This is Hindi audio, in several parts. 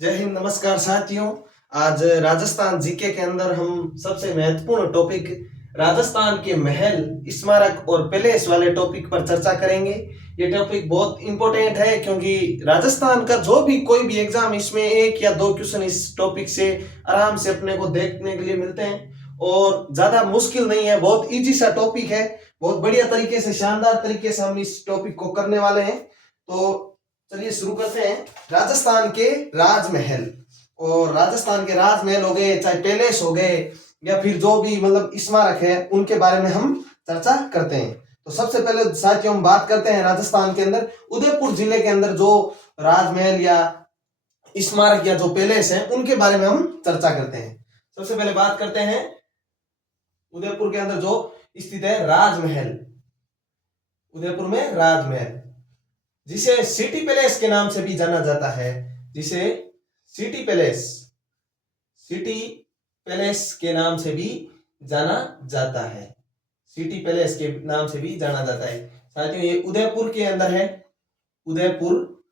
जय हिंद, नमस्कार साथियों। आज राजस्थान जीके के अंदर हम सबसे महत्वपूर्ण टॉपिक राजस्थान के महल, स्मारक और पैलेस वाले टॉपिक पर चर्चा करेंगे। ये टॉपिक बहुत इंपॉर्टेंट है क्योंकि राजस्थान का जो भी कोई भी एग्जाम, इसमें एक या दो क्वेश्चन इस टॉपिक से आराम से अपने को देखने के लिए मिलते हैं और ज्यादा मुश्किल नहीं है, बहुत इजी सा टॉपिक है। बहुत बढ़िया तरीके से, शानदार तरीके से हम इस टॉपिक को करने वाले हैं। तो चलिए शुरू करते हैं। राजस्थान के राजमहल, और राजस्थान के राजमहल हो गए, चाहे पैलेस हो गए या फिर जो भी मतलब स्मारक है, उनके बारे में हम चर्चा करते हैं। तो सबसे पहले साथियों हम बात करते हैं राजस्थान के अंदर उदयपुर जिले के अंदर जो राजमहल या स्मारक या जो पैलेस है, उनके बारे में हम चर्चा करते हैं। सबसे पहले बात करते हैं उदयपुर के अंदर जो स्थित है राजमहल। उदयपुर में राजमहल, जिसे सिटी पैलेस के नाम से भी जाना जाता है, जिसे सिटी पैलेस, सिटी पैलेस के नाम से भी जाना जाता है, सिटी पैलेस के नाम से भी जाना जाता है। साथियों ये उदयपुर के अंदर है, उदयपुर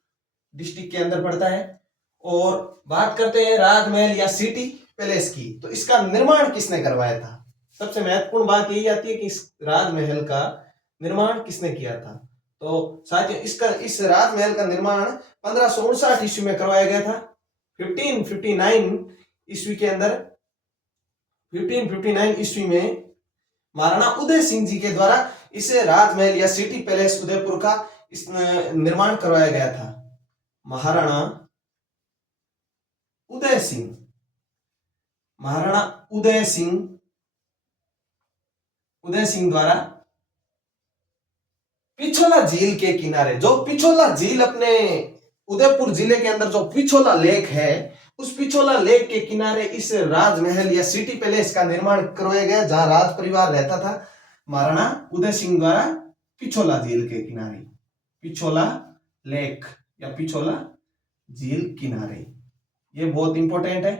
डिस्ट्रिक्ट के अंदर पड़ता है। और बात करते हैं राजमहल या सिटी पैलेस की, तो इसका निर्माण किसने करवाया था? सबसे महत्वपूर्ण बात यही आती है कि इस राजमहल का निर्माण किसने किया था। तो साथियों इस राजमहल का निर्माण 1559 ईस्वी में करवाया गया था। 1559 ईस्वी के अंदर, 1559 ईस्वी में महाराणा उदय सिंह जी के द्वारा इस राजमहल या सिटी पैलेस उदयपुर का इस निर्माण करवाया गया था। महाराणा उदय सिंह, महाराणा उदय सिंह द्वारा पिछोला झील के किनारे, जो पिछोला झील अपने उदयपुर जिले के अंदर जो पिछोला लेक है, उस पिछोला लेक के किनारे इस राजमहल या सिटी पैलेस का निर्माण करवाया गया, जहां राज परिवार रहता था महाराणा उदय सिंह द्वारा। पिछोला झील के किनारे, पिछोला लेक या पिछोला झील किनारे, ये बहुत इंपॉर्टेंट है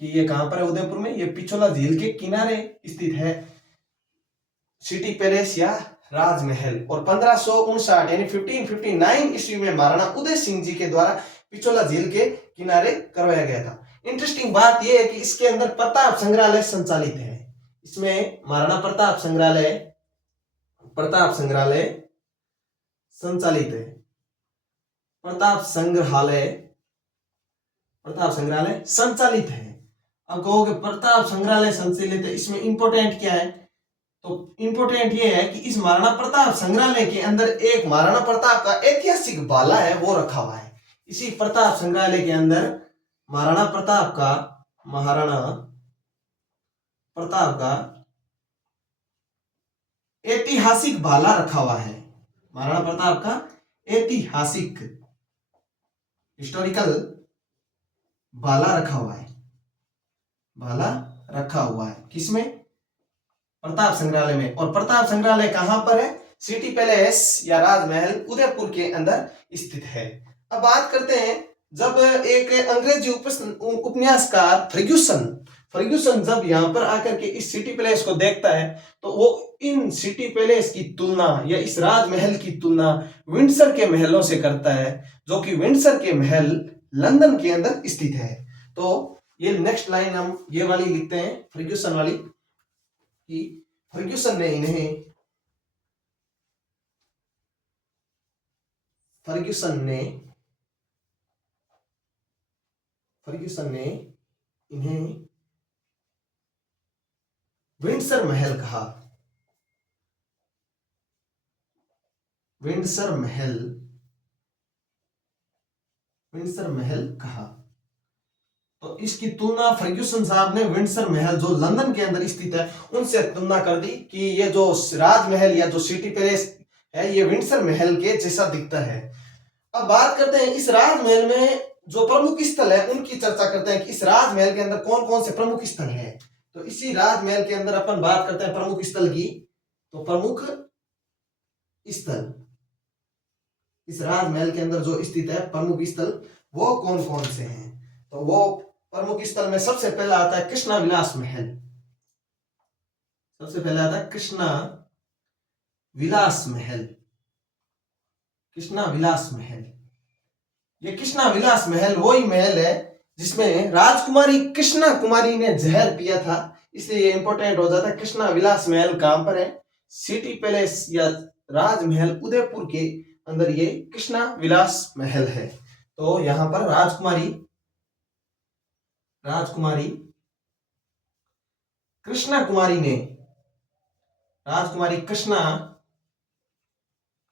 कि ये कहां पर है उदयपुर में। ये पिछोला झील के किनारे स्थित है सिटी पैलेस या राजमहल। और 1559 यानी 1559 ईस्वी में महाराणा उदय सिंह जी के द्वारा पिछोला झील के किनारे करवाया गया था। इंटरेस्टिंग बात यह है कि इसके अंदर प्रताप संग्रहालय संचालित है। इसमें महाराणा प्रताप संग्रहालय संचालित है। प्रताप संग्रहालय संचालित है। अब कहोगे प्रताप संग्रहालय संचालित है, इसमें इंपॉर्टेंट क्या है? तो इंपॉर्टेंट ये है कि इस महाराणा प्रताप संग्रहालय के अंदर एक महाराणा प्रताप का ऐतिहासिक भाला है, वो रखा हुआ है। इसी प्रताप संग्रहालय के अंदर महाराणा प्रताप का ऐतिहासिक भाला रखा हुआ है। महाराणा प्रताप का ऐतिहासिक हिस्टोरिकल भाला रखा हुआ है। किसमें? प्रताप संग्रहालय में। और प्रताप संग्रहालय कहां पर है? सिटी पैलेस या राजमहल उदयपुर के अंदर स्थित है। अब बात करते हैं, जब एक अंग्रेजी उपन्यासकार फर्ग्यूसन जब यहां पर आकर के इस सिटी पैलेस को देखता है, तो वो इन सिटी पैलेस की तुलना या इस राजमहल की तुलना विंडसर के महलों से करता है, जो कि विंडसर के महल लंदन के अंदर स्थित है। तो ये नेक्स्ट लाइन हम ये वाली लिखते हैं, फर्ग्यूसन वाली, कि फर्ग्यूसन ने इन्हें विंडसर महल कहा। विंडसर महल कहा। तो इसकी तुलना फर्ग्यूसन साहब ने विंडसर महल जो लंदन के अंदर स्थित है उनसे तुलना कर दी कि ये जो राजमहल या जो सिटी पैलेस है, ये विंडसर महल के जैसा दिखता है। अब बात करते हैं इस राजमहल में जो प्रमुख स्थल है उनकी चर्चा करते हैं कि इस राजमहल के अंदर कौन कौन से प्रमुख स्थल है। तो इसी राजमहल के अंदर अपन बात करते हैं प्रमुख स्थल की। तो प्रमुख स्थल इस राजमहल के अंदर जो स्थित है, प्रमुख स्थल वो कौन कौन से हैं? तो वो प्रमुख स्थल में सबसे पहला आता है कृष्णा विलास महल। सबसे पहला आता है कृष्णा विलास महल। ये कृष्णा विलास महल वही महल है जिसमें राजकुमारी कृष्णा कुमारी ने जहर पिया था, इसलिए ये इंपॉर्टेंट हो जाता है। कृष्णा विलास महल कहां पर है? सिटी पैलेस या राजमहल उदयपुर के अंदर ये कृष्णा विलास महल है। तो यहां पर राजकुमारी राजकुमारी कृष्णा कुमारी ने राजकुमारी कृष्णा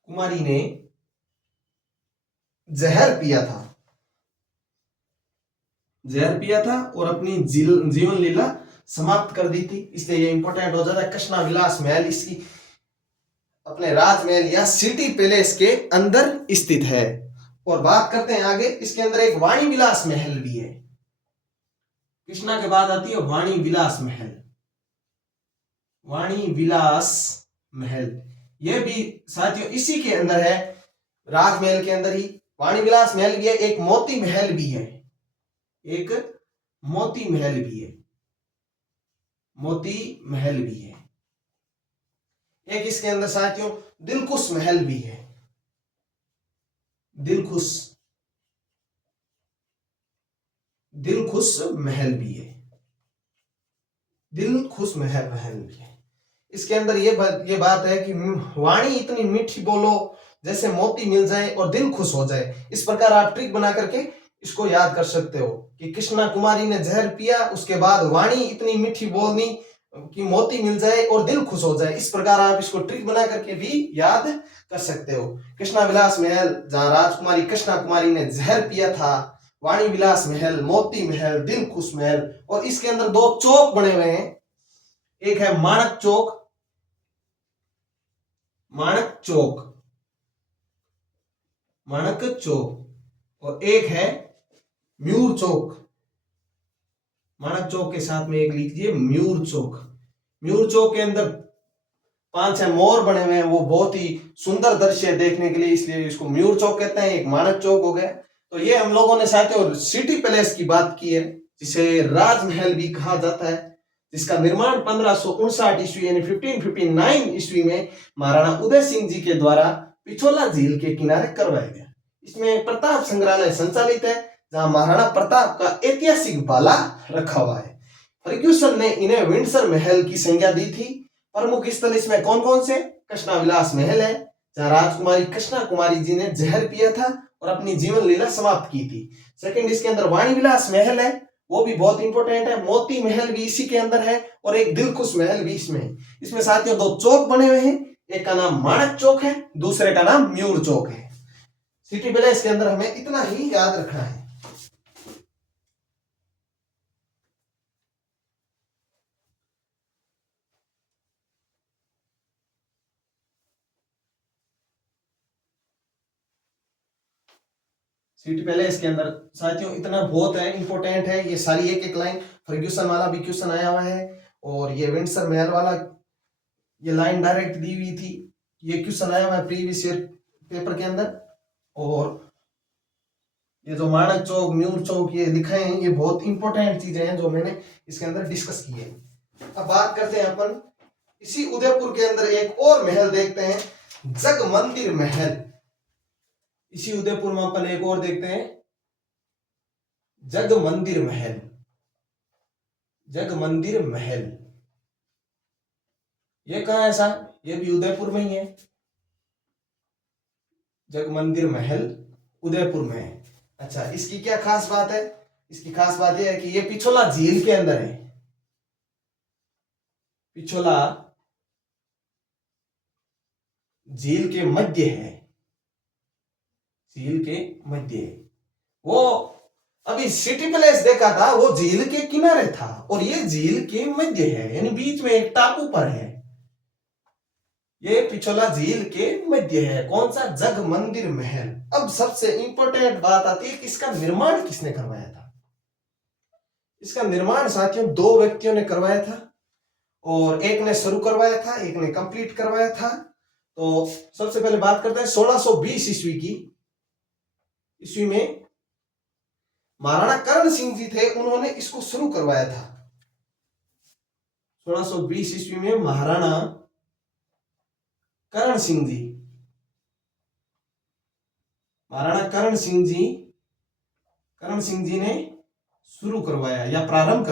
कुमारी ने जहर पिया था और अपनी जीवन लीला समाप्त कर दी थी, इसलिए ये इंपॉर्टेंट हो जाता है। कृष्णा विलास महल इसकी अपने राजमहल या सिटी पैलेस के अंदर स्थित है। और बात करते हैं आगे, इसके अंदर एक वाणी विलास महल भी है। कृष्णा के बाद आती है वाणी विलास महल। वाणी विलास महल यह भी साथियों इसी के अंदर है, राजमहल के अंदर ही वाणी विलास महल भी है। एक मोती महल भी है, एक मोती महल भी है, मोती महल भी है। एक इसके अंदर साथियों दिलखुश महल भी है, दिलखुश महल भी है, दिलखुश महल भी है। इसके अंदर ये बात है कि वाणी इतनी मीठी बोलो जैसे मोती मिल जाए और दिल खुश हो जाए। इस प्रकार आप ट्रिक बना करके इसको याद कर सकते हो कि कृष्णा कुमारी ने जहर पिया, उसके बाद वाणी इतनी मीठी बोलनी कि मोती मिल जाए और दिल खुश हो जाए। इस प्रकार आप इसको ट्रिक बना करके भी याद कर सकते हो। कृष्णा विलास महल जहां राजकुमारी कृष्णा कुमारी ने जहर पिया था, वाणी विलास महल, मोती महल, दिल खुश महल। और इसके अंदर दो चौक बने हुए हैं, एक है माणक चौक, माणक चौक, माणक चौक, और एक है म्यूर चौक। माणक चौक के साथ में एक लीजिए म्यूर चौक। म्यूर चौक के अंदर 5-6 मोर बने हुए हैं, वो बहुत ही सुंदर दृश्य है देखने के लिए, इसलिए इसको म्यूर चौक कहते हैं। एक माणक चौक हो गया। तो ये हम लोगों ने साथियों सिटी पैलेस की बात की है, जिसे राजमहल भी कहा जाता है, जिसका निर्माण 1559 ईस्वी यानी 1559 ईस्वी में महाराणा उदय सिंह जी के द्वारा पिछोला झील के किनारे करवाया गया। इसमें प्रताप संग्रहालय संचालित है, जहां महाराणा प्रताप का ऐतिहासिक भाला रखा हुआ है। फर्ग्यूसन ने इन्हें विंडसर महल की संज्ञा दी थी। प्रमुख स्थल इसमें कौन कौन से? कृष्णा विलास महल है, जहां राजकुमारी कृष्णा कुमारी जी ने जहर पिया था और अपनी जीवन लीला समाप्त की थी। सेकंड, इसके अंदर वाणी विलास महल है, वो भी बहुत इंपॉर्टेंट है। मोती महल भी इसी के अंदर है और एक दिलखुश महल भी इसमें साथियों दो चौक बने हुए हैं, एक का नाम माणक चौक है, दूसरे का नाम म्यूर चौक है। सिटी पैलेस के अंदर हमें इतना ही याद रखना है। सिटी पैलेस के अंदर साथियों इतना बहुत है, इंपॉर्टेंट है ये सारी एक एक लाइन। फर्ग्यूसन वाला भी क्वेश्चन आया हुआ है, और ये विंडसर महल वाला ये लाइन डायरेक्ट दी हुई थी, ये क्वेश्चन आया हुआ है प्रीवियस ईयर पेपर के अंदर। और ये जो माणक चौक, म्यूर चौक ये लिखे हैं, ये बहुत इंपॉर्टेंट चीजें हैं जो मैंने इसके अंदर डिस्कस की है। अब बात करते हैं अपन इसी उदयपुर के अंदर एक और महल देखते हैं, जग मंदिर महल। इसी उदयपुर में अपन एक और देखते हैं, जग मंदिर महल। जग मंदिर महल ये कहां है साहब? ये भी उदयपुर में ही है। जग मंदिर महल उदयपुर में है। अच्छा, इसकी क्या खास बात है? इसकी खास बात यह है कि ये पिछोला झील के अंदर है। पिछोला झील के मध्य है, झील के मध्य है। वो अभी सिटी पैलेस देखा था, वो झील के किनारे था और ये झील के मध्य है, यानी बीच में एक टापू पर है। ये पिछोला झील के मध्य है। कौन सा? जग मंदिर महल। अब सबसे इंपॉर्टेंट बात आती है कि इसका निर्माण किसने करवाया था? इसका निर्माण साथियों दो व्यक्तियों ने करवाया था, और एक ने शुरू करवाया था, एक ने कंप्लीट करवाया था। तो सबसे पहले बात करते हैं 1620 ईस्वी की। ईस्वी में महाराणा करण सिंह जी थे, उन्होंने इसको शुरू करवाया था। 1620 ईस्वी में महाराणा करण सिंह जी, महाराणा करण सिंह जी करण सिंह जी ने शुरू करवाया या प्रारंभ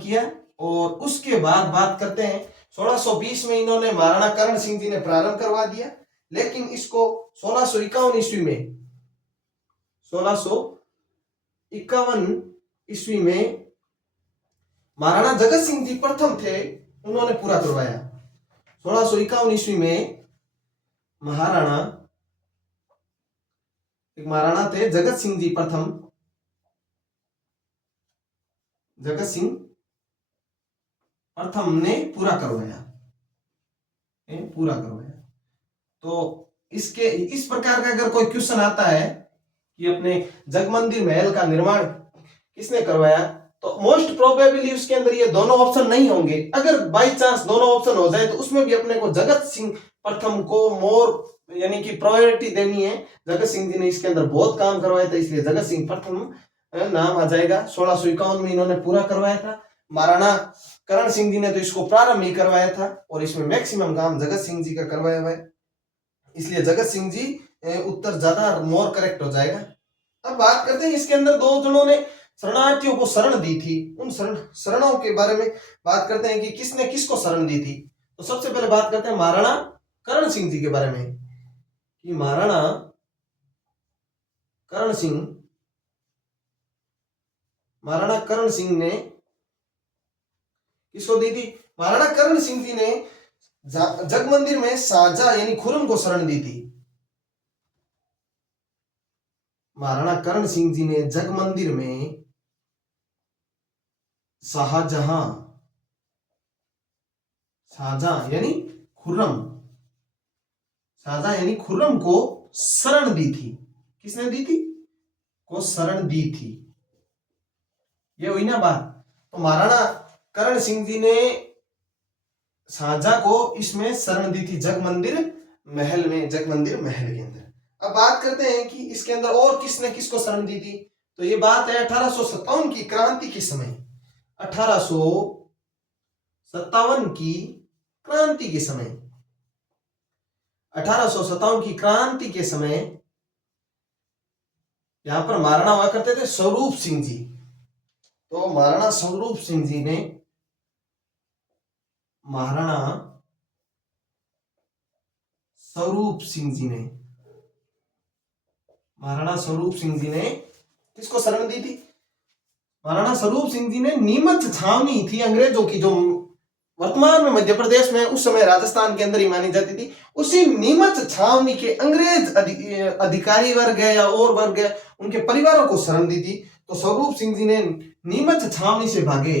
किया। और उसके बाद बात करते हैं 1620 में इन्होंने महाराणा करण सिंह जी ने प्रारंभ करवा दिया, लेकिन इसको 1651 ईस्वी में महाराणा जगत सिंह जी प्रथम थे, उन्होंने पूरा करवाया। 1651 ईस्वी में महाराणा थे जगत सिंह जी प्रथम, ने पूरा करवाया। तो इसके इस प्रकार का अगर कोई क्वेश्चन आता है कि अपने जगमंदिर महल का निर्माण किसने करवाया, तो मोस्ट प्रोबेबली उसके अंदर ये दोनों ऑप्शन नहीं होंगे। अगर बाय चांस दोनों ऑप्शन हो जाए तो उसमें भी अपने को जगत सिंह प्रथम को मोर यानी कि प्रायोरिटी देनी है। जगत सिंह जी ने इसके अंदर बहुत काम करवाया था, इसलिए जगत सिंह प्रथम नाम आ जाएगा। 1651 में इन्होंने पूरा करवाया था। महाराणा करण सिंह जी ने तो इसको प्रारंभ ही करवाया था और इसमें मैक्सिमम काम जगत सिंह जी का करवाया हुआ है, इसलिए जगत सिंह जी उत्तर ज्यादा मोर करेक्ट हो जाएगा। अब बात करते हैं इसके अंदर दो जनों ने शरणार्थियों को शरण दी थी, उन शरणों के बारे में बात करते हैं कि किसने किसको शरण दी थी। तो सबसे पहले बात करते हैं महाराणा करण सिंह जी के बारे में कि महाराणा करण सिंह ने किसको दी थी। महाराणा करण सिंह जी ने जगमंदिर में शाहजहां यानी खुर्रम को शरण दी थी। महाराणा करण सिंह जी ने जगमंदिर में शाहजहां यानी खुर्रम को शरण दी थी। किसने दी थी? को शरण दी थी। ये हुई ना बात। तो महाराणा करण सिंह जी ने शाहजहां को इसमें शरण दी थी जगमंदिर महल के अंदर। अब बात करते हैं कि इसके अंदर और किसने किसको शरण दी थी। तो ये बात है 1857 की क्रांति के समय। 1857 की क्रांति के समय 1857 की क्रांति के समय यहां पर महाराणा हुआ करते थे स्वरूप सिंह जी। तो महाराणा स्वरूप सिंह जी ने किसको शरण दी थी। महाराणा स्वरूप सिंह जी ने नीमच छावनी थी अंग्रेजों की, जो वर्तमान में मध्य प्रदेश में उस समय राजस्थान के अंदर ही मानी जाती थी। उसी नीमच छावनी के अंग्रेज अधिकारी वर्ग है या और वर्ग है, उनके परिवारों को शरण दी थी। तो स्वरूप सिंह जी ने नीमच छावनी से भागे।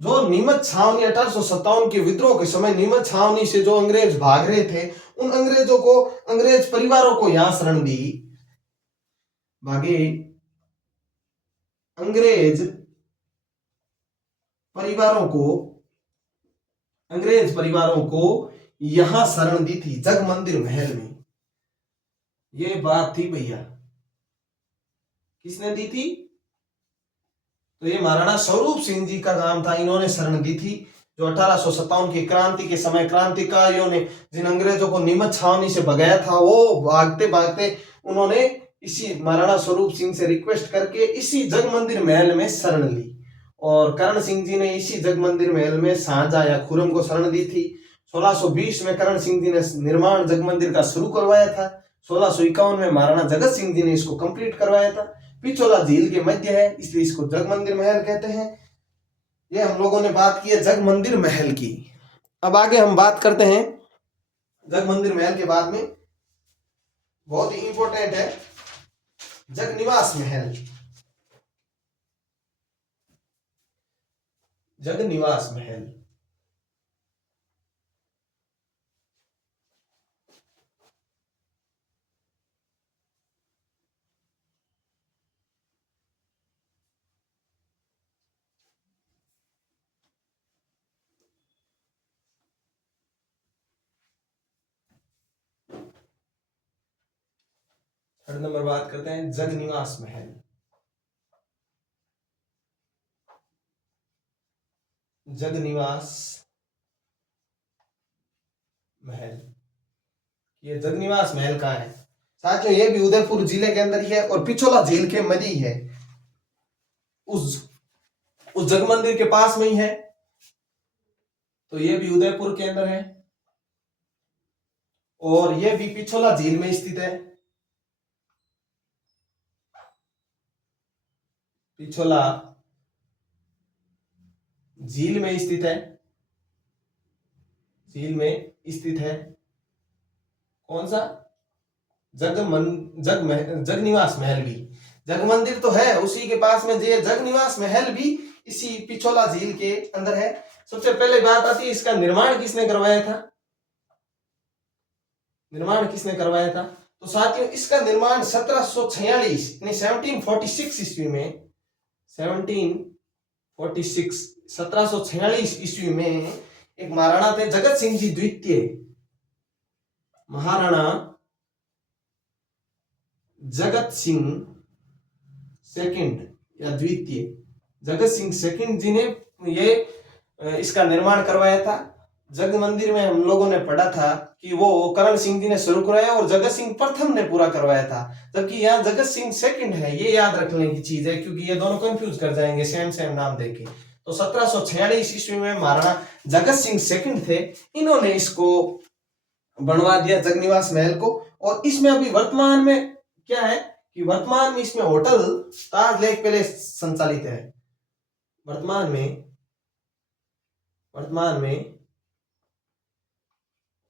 जो नीमच छावनी 1857 के विद्रोह के समय नीमच छावनी से जो अंग्रेज भाग रहे थे, उन अंग्रेज परिवारों को यहां शरण दी। अंग्रेज परिवारों को यहां शरण दी थी जगमंदिर महल में। ये बात थी भैया, किसने दी थी। तो ये महाराणा स्वरूप सिंह जी का काम था, इन्होंने शरण दी थी। जो 1857 की क्रांति के समय क्रांतिकारियों ने जिन अंग्रेजों को नीमच छावनी से भगाया था, वो भागते भागते उन्होंने इसी महाराणा स्वरूप सिंह से रिक्वेस्ट करके इसी जगमंदिर महल में शरण ली। और करण सिंह जी ने इसी जगमंदिर महल में शाहजहां या खुर्रम को शरण दी थी। 1620 में करण सिंह जी ने निर्माण जगमंदिर का शुरू करवाया था। 1651 में महाराणा जगत सिंह जी ने इसको कंप्लीट करवाया था। पिछोला झील के मध्य है, इसलिए इसको जगमंदिर महल कहते हैं। ये हम लोगों ने बात की है जगमंदिर महल की। अब आगे हम बात करते हैं जगमंदिर महल के बाद में बहुत ही इंपॉर्टेंट है जगनिवास महल। थर्ड नंबर बात करते हैं जगनिवास महल। जगनिवास महल। ये जगनिवास महल कहाँ है साथियों? ये भी उदयपुर जिले के अंदर ही है और पिछोला झील के मध्य ही है, उस जग मंदिर के पास में ही है। तो ये भी उदयपुर के अंदर है और ये भी पिछोला झील में स्थित है। पिछोला झील में स्थित है, झील में स्थित है। कौन सा? जगनिवास महल भी, जग मंदिर तो है उसी के पास में, ये जगनिवास महल भी इसी पिछोला झील के अंदर है। सबसे पहले बात आती है इसका निर्माण किसने करवाया था? निर्माण किसने करवाया था? तो साथियों इसका निर्माण 1746 यानी 1746 ईस्वी में, 1746 ईस्वी में एक महाराणा थे जगत सिंह जी द्वितीय, महाराणा जगत सिंह सेकंड या द्वितीय, जगत सिंह सेकंड जी ने ये इसका निर्माण करवाया था। जग मंदिर में हम लोगों ने पढ़ा था कि वो करण सिंह जी ने शुरू कराया और जगत सिंह प्रथम ने पूरा करवाया था, जबकि यहाँ जगत सिंह सेकंड है। ये याद रखने की चीज है क्योंकि ये दोनों कंफ्यूज कर जाएंगे सेम सेम नाम देके। तो 1746 ईस्वी में महाराणा जगत सिंह सेकंड थे, इन्होंने इसको बनवा दिया जगनिवास महल को। और इसमें अभी वर्तमान में क्या है कि वर्तमान में इसमें होटल ताज लेक पैलेस संचालित है। वर्तमान में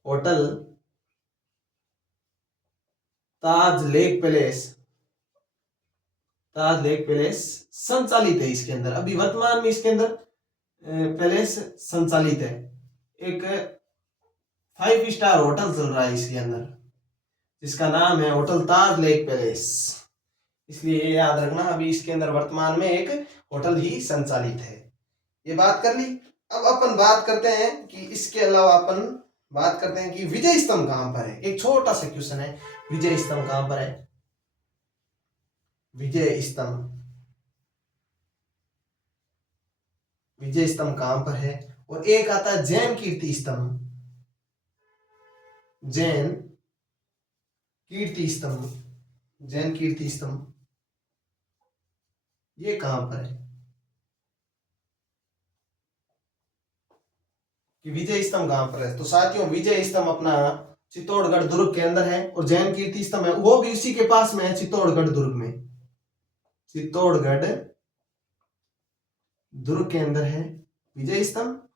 होटल ताज लेक पैलेस संचालित है इसके अंदर। अभी वर्तमान में इसके अंदर पैलेस संचालित है। एक 5 स्टार होटल चल रहा है इसके अंदर जिसका नाम है होटल ताज लेक पैलेस, इसलिए ये याद रखना अभी इसके अंदर वर्तमान में एक होटल ही संचालित है। ये बात कर ली। अब अपन बात करते हैं कि इसके अलावा अपन बात करते हैं कि विजय स्तंभ कहां पर है। एक छोटा सा क्वेश्चन है, विजय स्तंभ कहां पर है? विजय स्तंभ कहां पर है? और एक आता है जैन कीर्ति स्तंभ, जैन कीर्ति स्तंभ ये कहां पर है? कि विजय स्तंभ कहां पर है? तो साथियों विजय स्तंभ अपना चित्तौड़गढ़ दुर्ग के अंदर है और जैन कीर्ति स्तंभ है वो भी उसी के पास में है, चित्तौड़गढ़ दुर्ग में। चित्तौड़गढ़ दुर्ग के अंदर है विजय स्तंभ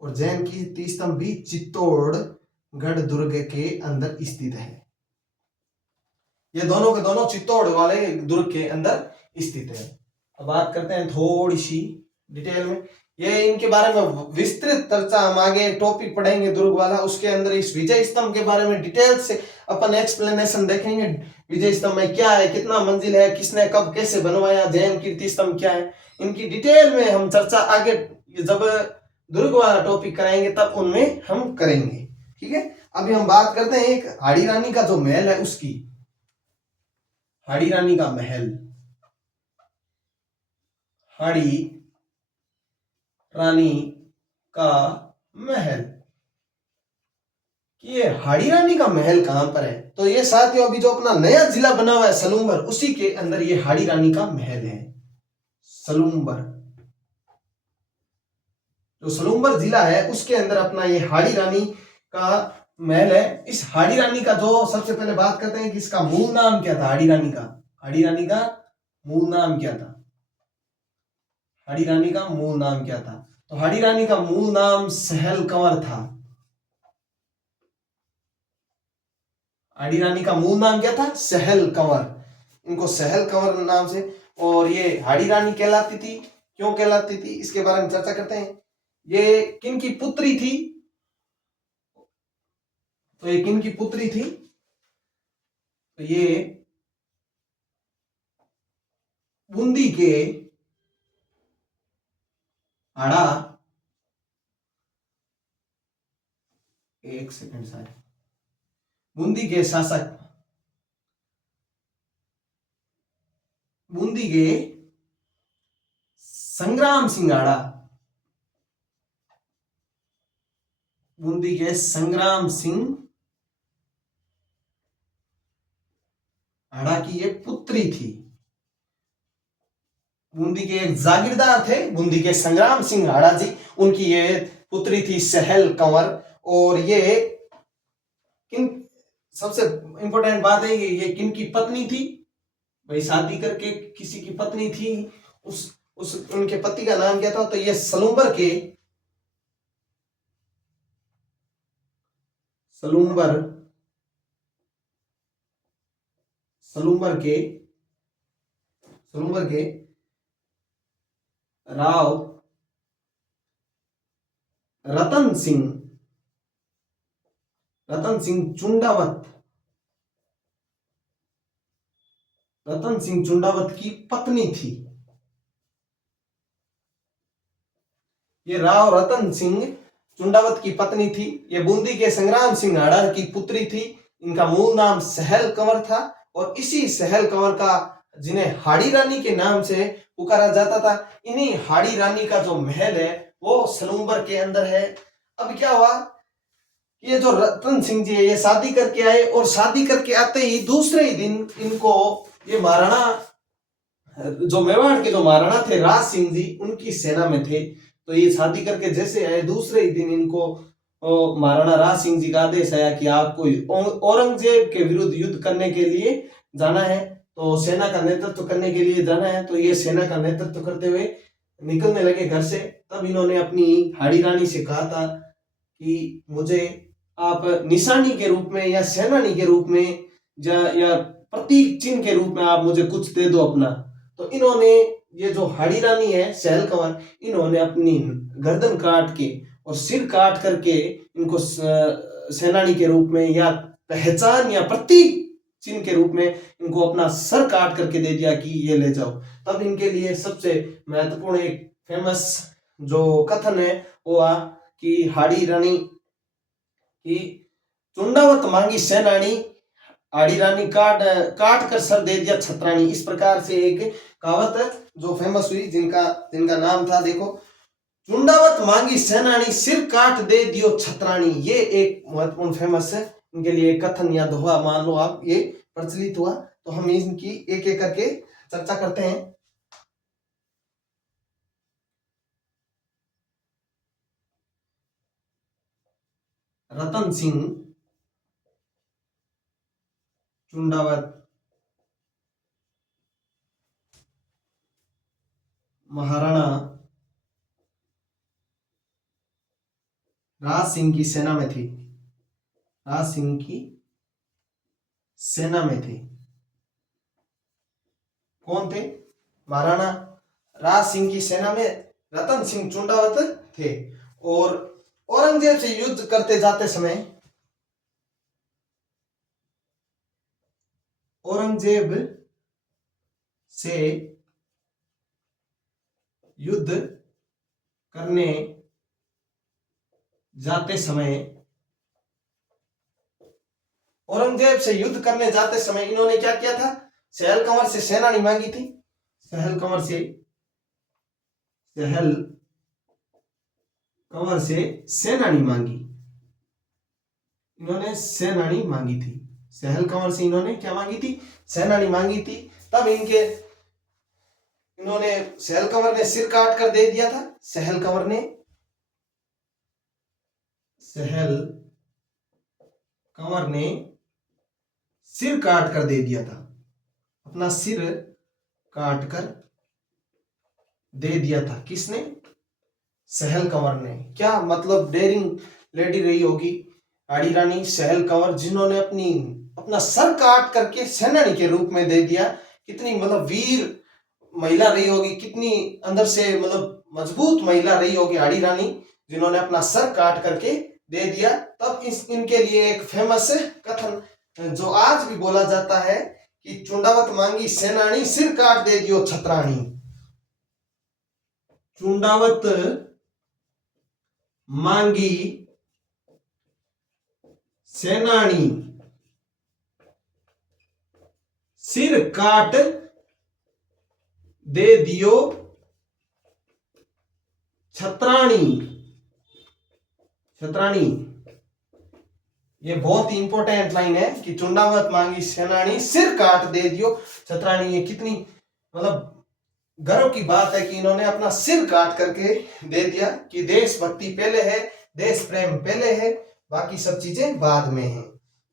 और जैन कीर्ति स्तंभ भी चित्तौड़गढ़ दुर्ग के अंदर स्थित है। ये दोनों के दोनों चित्तौड़ वाले दुर्ग के अंदर स्थित है। अब बात करते हैं थोड़ी सी डिटेल में, ये इनके बारे में विस्तृत चर्चा हम आगे टॉपिक पढ़ेंगे दुर्ग वाला, उसके अंदर इस विजय स्तंभ के बारे में डिटेल से अपन एक्सप्लेनेशन देखेंगे। विजय स्तंभ में क्या है, कितना मंजिल है, किसने कब कैसे बनवाया, जैन कीर्ति स्तंभ क्या है, इनकी डिटेल में हम चर्चा आगे जब दुर्ग वाला टॉपिक कराएंगे तब उनमें हम करेंगे। ठीक है, अभी हम बात करते हैं एक हाड़ी रानी का जो महल है उसकी। हाड़ी रानी का महल, हाड़ी रानी का महल, ये हाड़ी रानी का महल कहां पर है? तो ये साथियों अभी जो अपना नया जिला बना हुआ है सलूम्बर, उसी के अंदर ये हाड़ी रानी का महल है। सलूम्बर, जो सलूम्बर जिला है उसके अंदर अपना ये हाड़ी रानी का महल है। इस हाड़ी रानी का जो सबसे पहले बात करते हैं कि इसका मूल नाम क्या था। हाड़ी रानी का मूल नाम क्या था? हाड़ी रानी का मूल नाम क्या था? तो हाड़ी रानी का मूल नाम सहल कंवर था। हाड़ी रानी का मूल नाम क्या था? सहल कंवर, इनको सहल कंवर नाम से। और ये हाड़ी रानी कहलाती थी, क्यों कहलाती थी इसके बारे में चर्चा करते हैं। ये किन की पुत्री थी? तो ये किन की पुत्री थी? तो ये बूंदी के हाड़ा, एक सेकंड साहब, बूंदी के शासक, बूंदी के संग्राम सिंह हाड़ा, बूंदी के संग्राम सिंह हाड़ा की एक पुत्री थी। बूंदी के एक जागीरदार थे बूंदी के संग्राम सिंह हाड़ा जी, उनकी ये पुत्री थी सहल कंवर। और ये किन, सबसे इंपॉर्टेंट बात है ये किन की पत्नी थी भाई, शादी करके किसी की पत्नी थी। उस उनके पति का नाम क्या था, तो ये सलूम्बर के सलूम्बर सलूम्बर के सलूम्बर के राव रतन सिंह चुंडावत की पत्नी थी। ये राव रतन सिंह चुंडावत की पत्नी थी। ये बूंदी के संग्राम सिंह हाड़ा की पुत्री थी। इनका मूल नाम सहल कंवर था और इसी सहल कंवर का, जिन्हें हाड़ी रानी के नाम से पुकारा जाता था, इन्हीं हाड़ी रानी का जो महल है वो सलूम्बर के अंदर है। अब क्या हुआ, ये जो रतन सिंह जी है ये शादी करके आए और शादी करके आते ही दूसरे ही दिन इनको ये महाराणा, जो मेवाड़ के जो महाराणा थे राज सिंह जी, उनकी सेना में थे। तो ये शादी करके जैसे आए दूसरे ही दिन इनको महाराणा राज सिंह जी का आदेश आया कि आपको औरंगजेब के विरुद्ध युद्ध करने के लिए जाना है, तो सेना का नेतृत्व करने के लिए जाना है। तो ये सेना का नेतृत्व करते हुए निकलने लगे घर से। तब इन्होंने अपनी हाड़ी रानी से कहा था कि मुझे आप निशानी के रूप में या सेनानी के रूप में या प्रतीक चिन्ह के रूप में आप मुझे कुछ दे दो अपना। तो इन्होंने, ये जो हाड़ी रानी है सहल कंवर, इन्होंने अपनी गर्दन काट के और सिर काट करके इनको सेनानी के रूप में या पहचान या प्रतीक चिन्ह के रूप में इनको अपना सर काट करके दे दिया कि ये ले जाओ। तब इनके लिए सबसे महत्वपूर्ण एक फेमस जो कथन है वो कि हाड़ी रानी की चुंडावत मांगी सेनानी, हाड़ी रानी काट कर सर दे दिया छत्राणी। इस प्रकार से एक कहावत जो फेमस हुई, जिनका नाम था, देखो, चुंडावत मांगी सेनानी सिर काट दे दियो छत्राणी। ये एक महत्वपूर्ण फेमस है, इनके लिए कथन या दोहा मान लो आप, ये प्रचलित हुआ। तो हम इनकी एक एक करके चर्चा करते हैं। रतन सिंह चुंडावत महाराणा राज सिंह की सेना में थी। राज सिंह की सेना में थे। कौन थे? महाराणा राज सिंह की सेना में रतन सिंह चुंडावत थे। और औरंगजेब से युद्ध करते जाते समय औरंगजेब से युद्ध करने जाते समय औरंगजेब से युद्ध करने जाते समय इन्होंने क्या किया था? सहल कंवर से सेनानी मांगी थी। सहल कंवर से सेनानी मांगी। इन्होंने सेनानी मांगी थी। सहल कंवर से इन्होंने क्या मांगी थी? सेनानी मांगी थी। तब इन्होंने सहल कंवर ने सिर काट कर दे दिया था। सहल कंवर ने सिर काट कर दे दिया था। अपना सिर काट कर दे दिया था। किसने? सहल कंवर ने। क्या मतलब डेयरिंग लेडी रही होगी हाड़ी रानी सहल कंवर, जिन्होंने अपना सर काट करके सेनानी के रूप में दे दिया। कितनी मतलब वीर महिला रही होगी, कितनी अंदर से मतलब मजबूत महिला रही होगी हाड़ी रानी, जिन्होंने अपना सर काट करके दे दिया। तब इनके लिए एक फेमस कथन जो आज भी बोला जाता है कि चुंडावत मांगी सेनानी सिर काट दे दियो छत्राणी। चुंडावत मांगी सेनानी सिर काट दे दियो छत्राणी। ये बहुत ही इंपॉर्टेंट लाइन है कि चुंडावत मांगी सेनानी सिर काट दे दियो छतरानी। ये कितनी मतलब गर्व की बात है कि इन्होंने अपना सिर काट करके दे दिया कि देशभक्ति पहले है, देश प्रेम पहले है, बाकी सब चीजें बाद में है।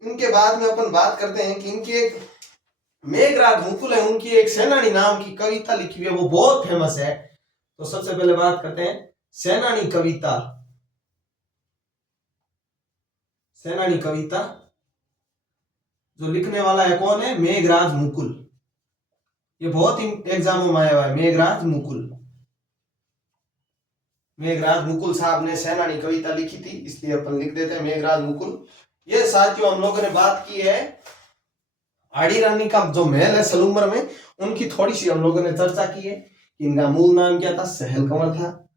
इनके बाद में अपन बात करते हैं कि इनकी एक मेघराज मुकुल है, उनकी एक सेनानी नाम की कविता लिखी हुई है, वो बहुत फेमस है। तो सबसे पहले बात करते हैं सेनानी कविता। सेनानी कविता जो लिखने वाला है कौन है? मेघराज मुकुल। ये बहुत ही एग्जामों में आया हुआ है, मेघराज मुकुल। मेघराज मुकुल साहब ने सेनानी कविता लिखी थी, इसलिए अपन लिख देते हैं मेघराज मुकुल। ये साथियों हम लोगों ने बात की है आड़ी रानी का जो महल है सलूमर में, उनकी थोड़ी सी हम लोगों ने चर्चा की है। इनका मूल नाम क्या था? सहल कंवर था।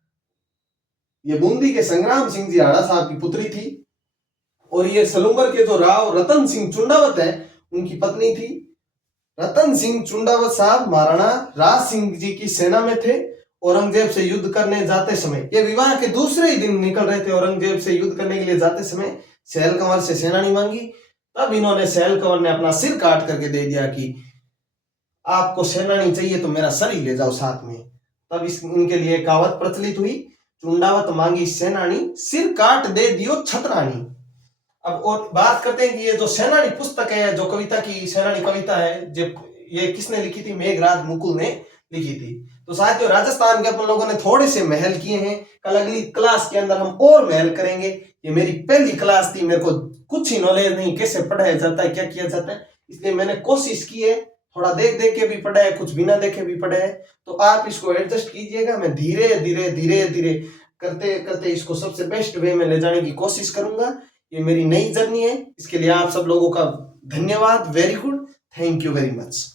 ये बूंदी के संग्राम सिंह जी हाड़ा साहब की पुत्री थी और ये सलूमर के जो राव रतन सिंह चुंडावत है उनकी पत्नी थी। रतन सिंह चुंडावत साहब महाराणा राज सिंह जी की सेना में थे। औरंगजेब से युद्ध करने जाते समय, ये विवाह के दूसरे ही दिन निकल रहे थे, औरंगजेब से युद्ध करने के लिए जाते समय सहल कंवर से सेनानी मांगी। तब इन्होंने सहल कंवर ने अपना सिर काट करके दे दिया कि आपको सेनानी चाहिए तो मेरा सर ही ले जाओ साथ में। तब इस उनके लिए कहावत प्रचलित हुई, चुंडावत मांगी सेनानी सिर काट दे दियो छतरानी। अब और बात करते हैं कि ये जो सेनानी पुस्तक है, जो कविता की सेनानी कविता है, जब ये किसने लिखी थी? मेघराज मुकुल ने लिखी थी। तो साथियों राजस्थान के अपन लोगों ने थोड़े से महल किए हैं। कल अगली क्लास के अंदर हम और महल करेंगे। ये मेरी पहली क्लास थी, मेरे को कुछ ही नॉलेज नहीं कैसे पढ़ाया जाता है, क्या किया जाता है, इसलिए मैंने कोशिश की है, थोड़ा देख देख के भी पढ़ा है, कुछ बिना देखे भी पढ़ा है। तो आप इसको एडजस्ट कीजिएगा। मैं धीरे धीरे धीरे धीरे करते करते इसको सबसे बेस्ट वे में ले जाने की कोशिश करूंगा। ये मेरी नई जर्नी है, इसके लिए आप सब लोगों का धन्यवाद। Very good, thank you very much.